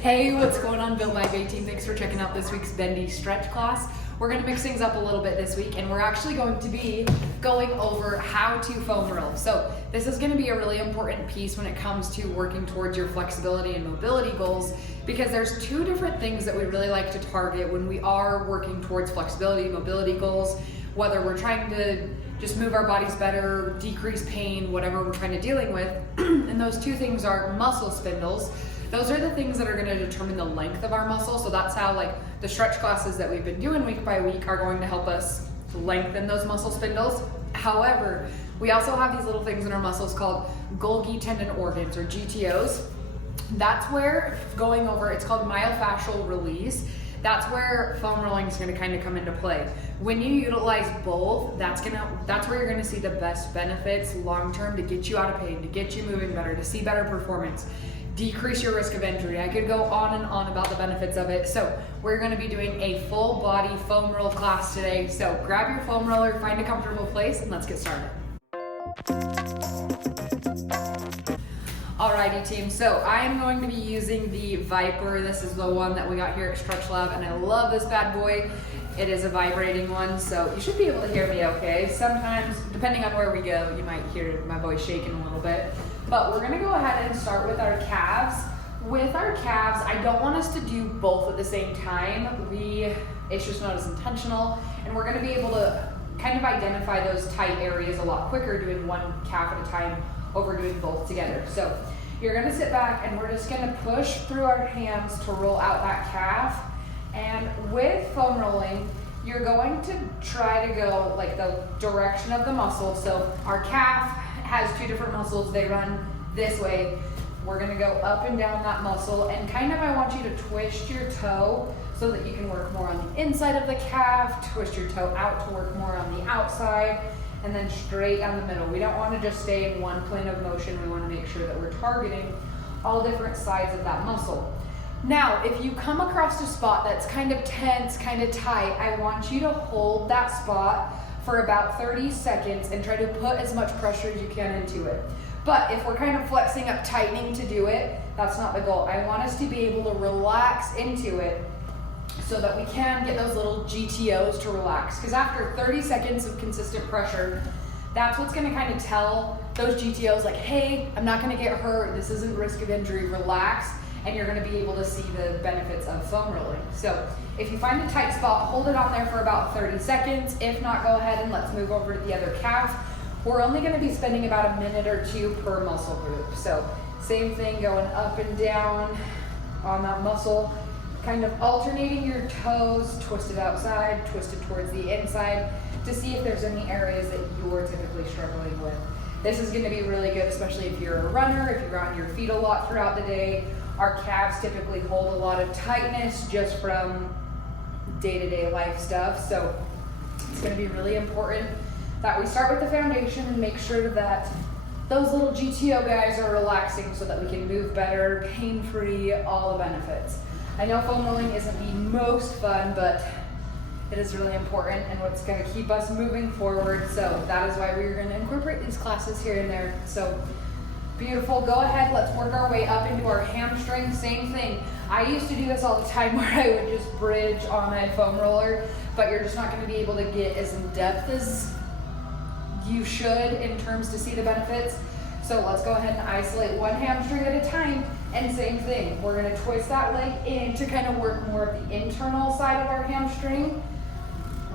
Hey, what's going on, BENDY Team? Thanks for checking out this week's Bendy stretch class. We're going to mix things up a little bit this week, and we're actually going to be going over how to foam roll. So this is going to be a really important piece when it comes to working towards your flexibility and mobility goals, because there's two different things that we really like to target when we are working towards flexibility and mobility goals, whether we're trying to just move our bodies better, decrease pain, whatever we're trying to dealing with. And those two things are muscle spindles. Those are the things that are going to determine the length of our muscle. So that's how the stretch classes that we've been doing week by week are going to help us lengthen those muscle spindles. However, we also have these little things in our muscles called Golgi tendon organs, or GTOs. That's where going over, it's called myofascial release. That's where foam rolling is going to kind of come into play. When you utilize both, that's where you're going to see the best benefits long term to get you out of pain, to get you moving better, to see better performance, decrease your risk of injury. I could go on and on about the benefits of it. So we're going to be doing a full body foam roll class today. So grab your foam roller, find a comfortable place, and let's get started. Alrighty team, so I am going to be using the Viper. This is the one that we got here at Stretch Lab, and I love this bad boy. It is a vibrating one, so you should be able to hear me okay. Sometimes, depending on where we go, you might hear my voice shaking a little bit. But we're gonna go ahead and start with our calves. With our calves, I don't want us to do both at the same time. It's just not as intentional, and we're gonna be able to kind of identify those tight areas a lot quicker doing one calf at a time over doing both together. So you're gonna sit back and we're just gonna push through our hands to roll out that calf. And with foam rolling, you're going to try to go the direction of the muscle. So our calf has two different muscles. They run this way. We're gonna go up and down that muscle, and I want you to twist your toe so that you can work more on the inside of the calf, twist your toe out to work more on the outside, and then straight down the middle. We don't want to just stay in one plane of motion. We want to make sure that we're targeting all different sides of that muscle. Now, if you come across a spot that's kind of tense, kind of tight, I want you to hold that spot for about 30 seconds and try to put as much pressure as you can into it. But if we're kind of flexing up, tightening to do it, that's not the goal. I want us to be able to relax into it so that we can get those little GTOs to relax. Because after 30 seconds of consistent pressure, that's what's gonna kind of tell those GTOs hey, I'm not gonna get hurt, this isn't risk of injury, relax, and you're gonna be able to see the benefits of foam rolling. So if you find a tight spot, hold it on there for about 30 seconds. If not, go ahead and let's move over to the other calf. We're only gonna be spending about a minute or two per muscle group. So same thing, going up and down on that muscle, kind of alternating your toes, twisted outside, twisted towards the inside, to see if there's any areas that you're typically struggling with. This is gonna be really good, especially if you're a runner, if you're on your feet a lot throughout the day. Our calves typically hold a lot of tightness just from day-to-day life stuff. So it's gonna be really important that we start with the foundation and make sure that those little GTO guys are relaxing so that we can move better, pain-free, all the benefits. I know foam rolling isn't the most fun, but it is really important and what's going to keep us moving forward. So that is why we're going to incorporate these classes here and there. So beautiful. Go ahead. Let's work our way up into our hamstring. Same thing. I used to do this all the time where I would just bridge on my foam roller, but you're just not going to be able to get as in depth as you should in terms to see the benefits. So let's go ahead and isolate one hamstring at a time. And same thing, we're gonna twist that leg in to kind of work more of the internal side of our hamstring.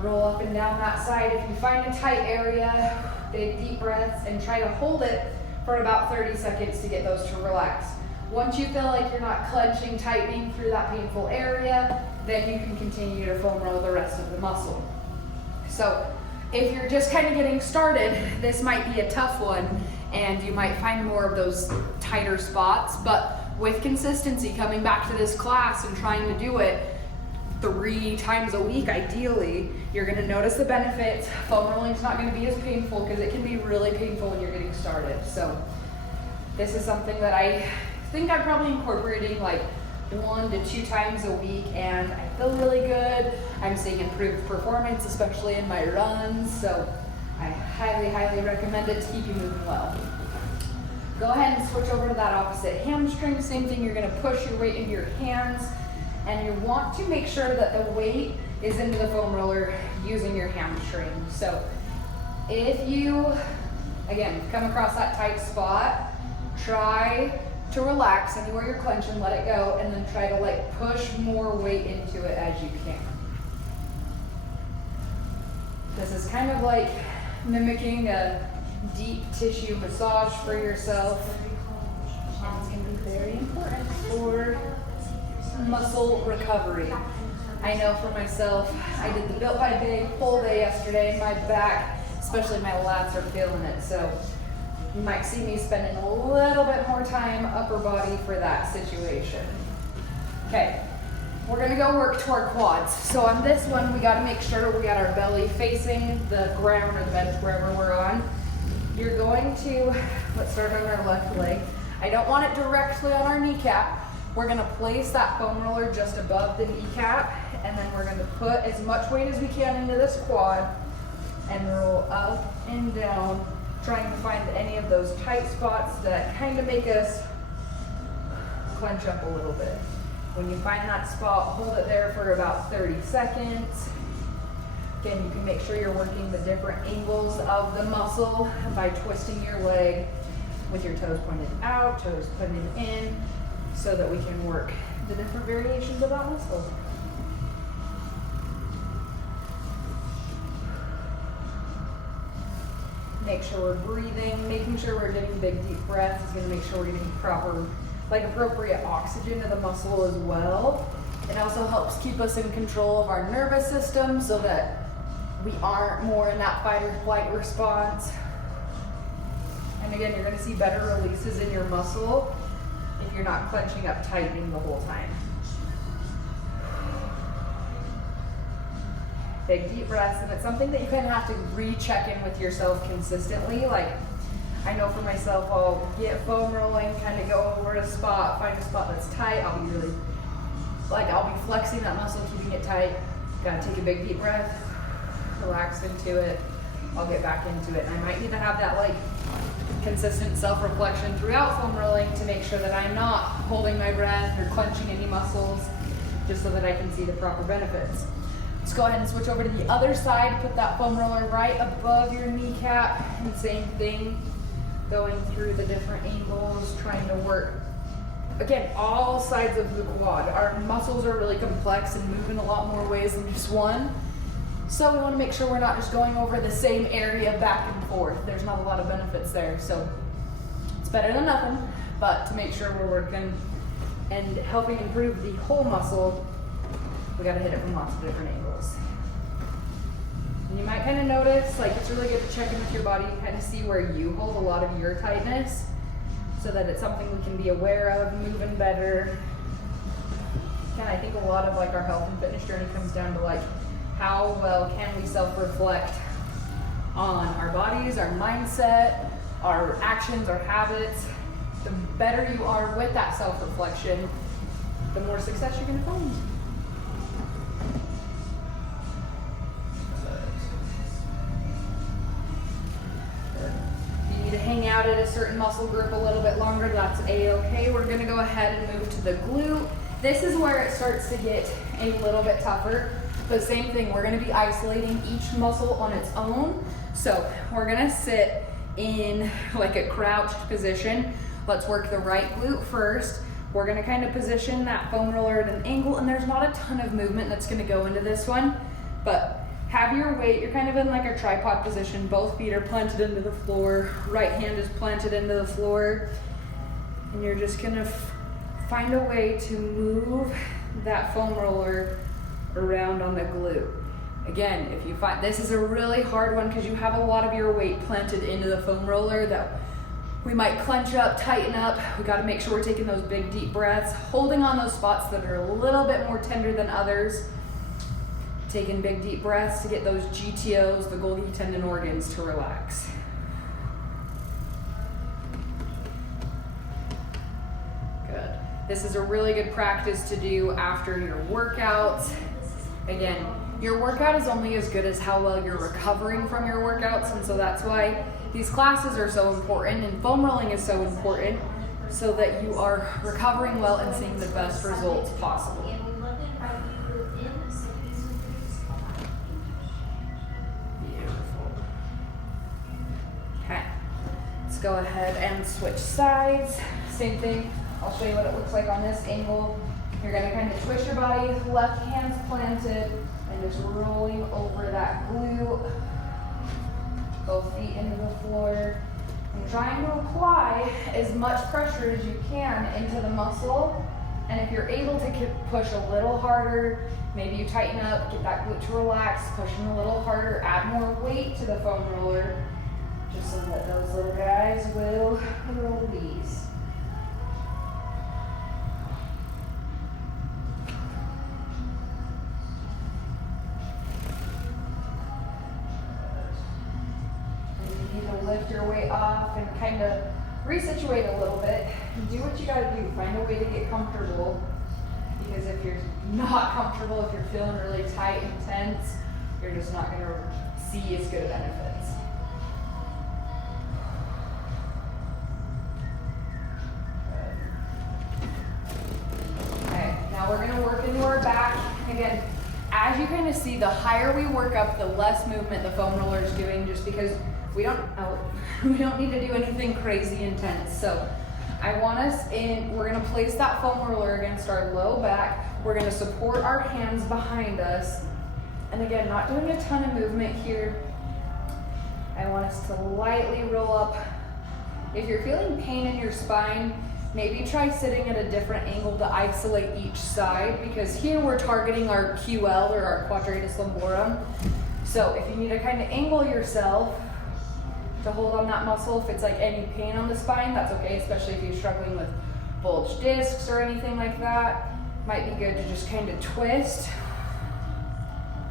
Roll up and down that side. If you find a tight area, big deep breaths and try to hold it for about 30 seconds to get those to relax. Once you feel like you're not clenching, tightening through that painful area, then you can continue to foam roll the rest of the muscle. So if you're just kind of getting started, this might be a tough one and you might find more of those tighter spots, but with consistency, coming back to this class and trying to do it 3 times a week, ideally, you're gonna notice the benefits. Foam rolling is not gonna be as painful because it can be really painful when you're getting started. So this is something that I think I'm probably incorporating 1 to 2 times a week, and I feel really good. I'm seeing improved performance, especially in my runs. So I highly, highly recommend it to keep you moving well. Go ahead and switch over to that opposite hamstring. Same thing, you're gonna push your weight into your hands, and you want to make sure that the weight is into the foam roller using your hamstring. So if you, again, come across that tight spot, try to relax anywhere you're clenching, let it go, and then try to like push more weight into it as you can. This is kind of like mimicking a deep tissue massage for yourself. And it's going to be very important for muscle recovery. I know for myself, I did the Built by Big full day yesterday. My back, especially my lats, are feeling it. So you might see me spending a little bit more time upper body for that situation. Okay, we're gonna go work to our quads. So on this one, we gotta make sure we got our belly facing the ground or the bed, wherever we're on. You're going to, let's start on our left leg. I don't want it directly on our kneecap. We're gonna place that foam roller just above the kneecap, and then we're gonna put as much weight as we can into this quad and roll up and down, trying to find any of those tight spots that kind of make us clench up a little bit. When you find that spot, hold it there for about 30 seconds. Again, you can make sure you're working the different angles of the muscle by twisting your leg with your toes pointed out, toes pointed in, so that we can work the different variations of that muscle. Make sure we're breathing, making sure we're getting big deep breaths is going to make sure we're getting proper, like appropriate oxygen to the muscle as well. It also helps keep us in control of our nervous system so that we aren't more in that fight or flight response. And again, you're going to see better releases in your muscle if you're not clenching up tightening the whole time. Big deep breaths, and it's something that you kind of have to recheck in with yourself consistently. Like, I know for myself, I'll get foam rolling, kind of go over a spot, find a spot that's tight. I'll be really, I'll be flexing that muscle, keeping it tight. Gotta take a big deep breath, relax into it. I'll get back into it. And I might need to have that consistent self-reflection throughout foam rolling to make sure that I'm not holding my breath or clenching any muscles, just so that I can see the proper benefits. Let's go ahead and switch over to the other side. Put that foam roller right above your kneecap, and same thing, going through the different angles, trying to work, again, all sides of the quad. Our muscles are really complex and move in a lot more ways than just one. So we want to make sure we're not just going over the same area back and forth. There's not a lot of benefits there. So it's better than nothing, but to make sure we're working and helping improve the whole muscle, we got to hit it from lots of different angles. And you might kind of notice, it's really good to check in with your body and kind of see where you hold a lot of your tightness, so that it's something we can be aware of, moving better. And I think a lot of our health and fitness journey comes down to how well can we self-reflect on our bodies, our mindset, our actions, our habits. The better you are with that self-reflection, the more success you're gonna find. To hang out at a certain muscle group a little bit longer, that's a-okay. We're gonna go ahead and move to the glute. This is where it starts to get a little bit tougher. But same thing, we're gonna be isolating each muscle on its own. So we're gonna sit in a crouched position. Let's work the right glute first. We're gonna kind of position that foam roller at an angle, and there's not a ton of movement that's gonna go into this one, but have your weight, you're kind of in a tripod position. Both feet are planted into the floor. Right hand is planted into the floor. And you're just gonna find a way to move that foam roller around on the glute. Again, if you find, this is a really hard one because you have a lot of your weight planted into the foam roller that we might clench up, tighten up. We gotta make sure we're taking those big deep breaths, holding on those spots that are a little bit more tender than others. Taking big deep breaths to get those GTOs, the Golgi tendon organs, to relax. Good. This is a really good practice to do after your workouts. Again, Your workout is only as good as how well you're recovering from your workouts, and so that's why these classes are so important and foam rolling is so important, so that you are recovering well and seeing the best results possible. Beautiful. Okay, let's go ahead and switch sides. Same thing, I'll show you what it looks like on this angle. You're gonna kind of twist your body, left hand's planted, and just rolling over that glute. Both feet into the floor. And trying to apply as much pressure as you can into the muscle. And if you're able to push a little harder, maybe you tighten up, get that glute to relax, pushing a little harder, add more weight to the foam roller, just so that those little guys will release. Lift your weight off and kind of resituate a little bit. Do what you got to do. Find a way to get comfortable, because if you're not comfortable, if you're feeling really tight and tense, you're just not going to see as good benefits. Okay, now we're going to work into our back. Again, as you kind of see, the higher we work up, the less movement the foam roller is doing, just because we don't need to do anything crazy intense. So I want us in, we're gonna place that foam roller against our low back. We're gonna support our hands behind us. And again, not doing a ton of movement here. I want us to lightly roll up. If you're feeling pain in your spine, maybe try sitting at a different angle to isolate each side, because here we're targeting our QL, or our quadratus lumborum. So if you need to kind of angle yourself to hold on that muscle, if it's like any pain on the spine, that's okay, especially if you're struggling with bulged discs or anything like that. Might be good to just kind of twist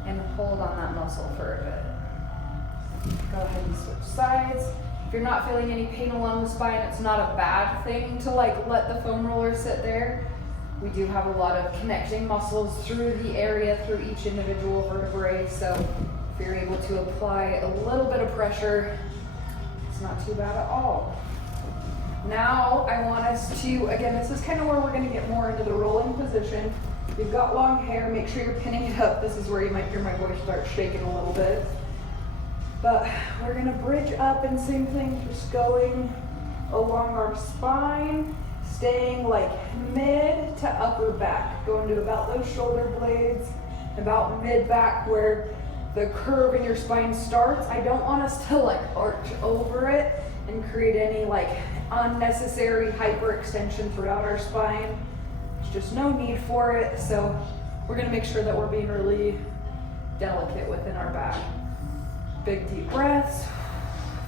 and hold on that muscle for a bit. Go ahead and switch sides. If you're not feeling any pain along the spine, it's not a bad thing to like let the foam roller sit there. We do have a lot of connecting muscles through the area, through each individual vertebrae, so if you're able to apply a little bit of pressure, not too bad at all. Now I want us to, again, this is kind of where we're going to get more into the rolling position. If you've got long hair, make sure you're pinning it up. This is where you might hear my voice start shaking a little bit. But we're going to bridge up, and same thing, just going along our spine, staying like mid to upper back, going to about those shoulder blades, about mid back where the curve in your spine starts. I don't want us to like arch over it and create any like unnecessary hyperextension throughout our spine. There's just no need for it. So we're gonna make sure that we're being really delicate within our back. Big deep breaths.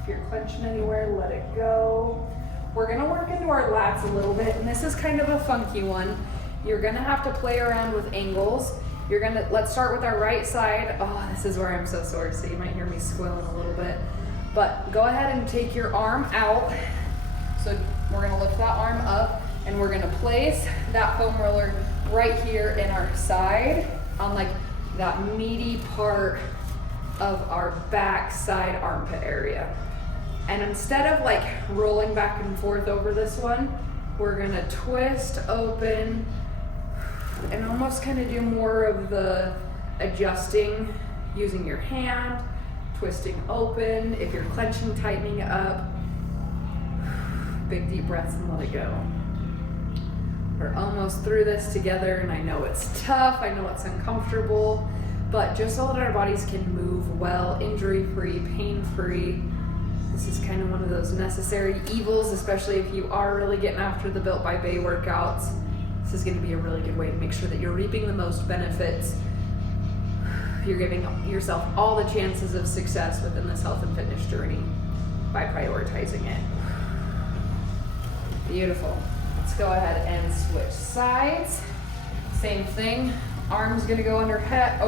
If you're clenching anywhere, let it go. We're gonna work into our lats a little bit, and this is kind of a funky one. You're gonna have to play around with angles. Let's start with our right side. Oh, this is where I'm so sore, so you might hear me squealing a little bit. But go ahead and take your arm out. So we're gonna lift that arm up, and we're gonna place that foam roller right here in our side, on like that meaty part of our back side armpit area. And instead of like rolling back and forth over this one, we're gonna twist open and almost kind of do more of the adjusting using your hand, twisting open. If you're clenching, tightening up. Big deep breaths and let it go. We're almost through this together, and I know it's tough, I know it's uncomfortable, but just so that our bodies can move well, injury-free, pain-free. This is kind of one of those necessary evils, especially if you are really getting after the Built by Bai workouts. This is going to be a really good way to make sure that you're reaping the most benefits. You're giving yourself all the chances of success within this health and fitness journey by prioritizing it. Beautiful. Let's go ahead and switch sides. Same thing. Arms going to go overhead.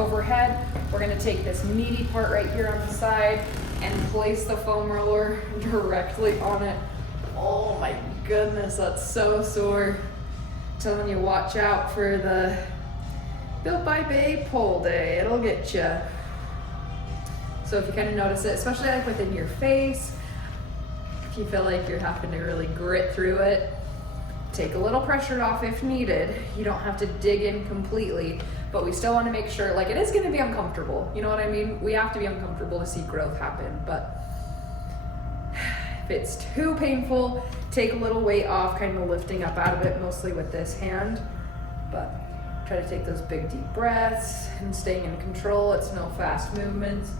We're going to take this meaty part right here on the side and place the foam roller directly on it. Oh my goodness, that's so sore. Telling you, watch out for Built by Bai pull day, it'll get you. So if you kind of notice it, especially like within your face, if you feel like you're having to really grit through it, take a little pressure off if needed. You don't have to dig in completely, but we still want to make sure, like, it is going to be uncomfortable. You know what I mean? We have to be uncomfortable to see growth happen, but if it's too painful, take a little weight off, kind of lifting up out of it, mostly with this hand, but try to take those big deep breaths and staying in control. It's no fast movements.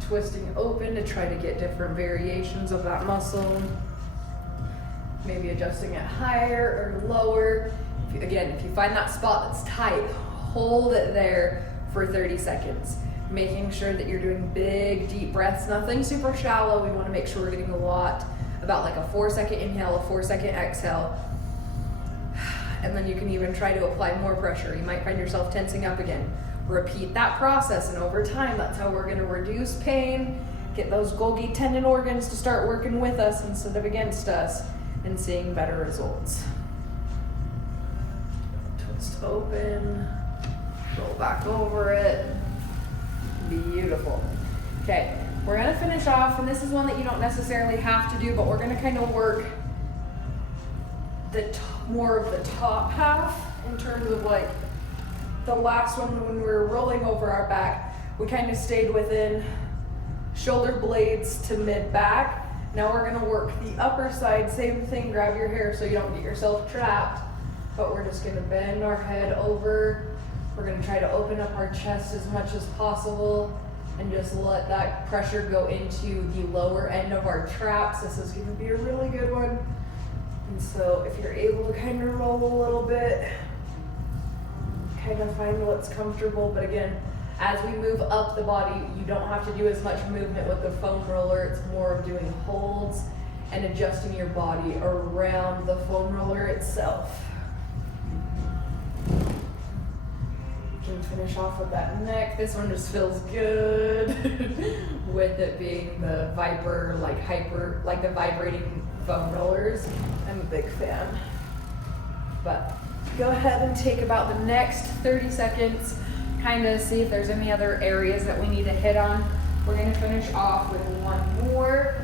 Twisting open to try to get different variations of that muscle. Maybe adjusting it higher or lower. Again, if you find that spot that's tight, hold it there for 30 seconds. Making sure that you're doing big, deep breaths, nothing super shallow. We want to make sure we're getting a lot, about like a 4-second inhale, a 4-second exhale. And then you can even try to apply more pressure. You might find yourself tensing up again. Repeat that process, and over time, that's how we're going to reduce pain, get those Golgi tendon organs to start working with us instead of against us, and seeing better results. Twist open, roll back over it. Beautiful. Okay, we're going to finish off, and this is one that you don't necessarily have to do, but we're going to kind of work more of the top half in terms of like the last one. When we were rolling over our back, we kind of stayed within shoulder blades to mid back. Now we're going to work the upper side, same thing, grab your hair so you don't get yourself trapped, but we're just going to bend our head over. We're going to try to open up our chest as much as possible and just let that pressure go into the lower end of our traps. This is going to be a really good one. And so if you're able to kind of roll a little bit, kind of find what's comfortable. But again, as we move up the body, you don't have to do as much movement with the foam roller. It's more of doing holds and adjusting your body around the foam roller itself. You can finish off with that neck. This one just feels good with it being the Viper, like the vibrating foam rollers. I'm a big fan. But go ahead and take about the next 30 seconds, kind of see if there's any other areas that we need to hit on. We're going to finish off with one more.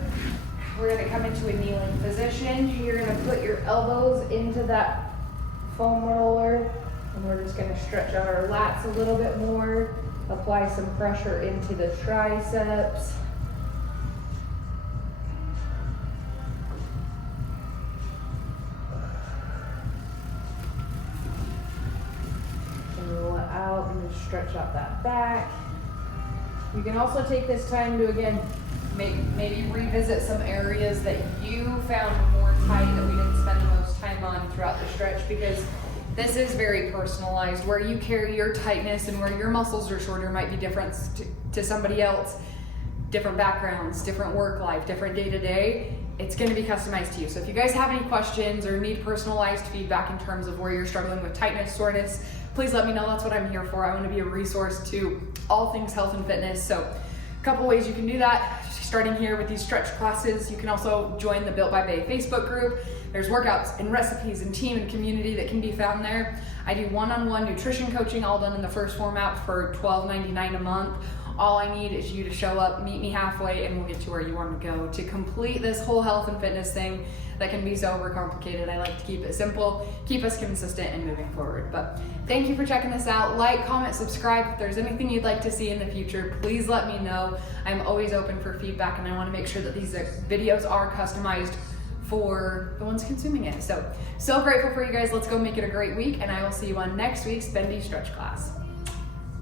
We're going to come into a kneeling position. You're going to put your elbows into that foam roller, and we're just going to stretch out our lats a little bit more, apply some pressure into the triceps. Out and just stretch out that back. You can also take this time to, again, maybe revisit some areas that you found more tight that we didn't spend the most time on throughout the stretch, because this is very personalized. Where you carry your tightness and where your muscles are shorter might be different to somebody else. Different backgrounds, different work life, different day to day. It's going to be customized to you. So if you guys have any questions or need personalized feedback in terms of where you're struggling with tightness, soreness, please let me know. That's what I'm here for. I want to be a resource to all things health and fitness. So a couple ways you can do that. Starting here with these stretch classes, you can also join the Built by Bai Facebook group. There's workouts and recipes and team and community that can be found there. I do one-on-one nutrition coaching, all done in the first format for $12.99 a month. All I need is you to show up, meet me halfway, and we'll get you where you want to go to complete this whole health and fitness thing that can be so overcomplicated. I like to keep it simple, keep us consistent and moving forward. But thank you for checking this out. Like, comment, subscribe. If there's anything you'd like to see in the future, please let me know. I'm always open for feedback, and I want to make sure that these videos are customized for the ones consuming it. So grateful for you guys. Let's go make it a great week, and I will see you on next week's Bendy Stretch class.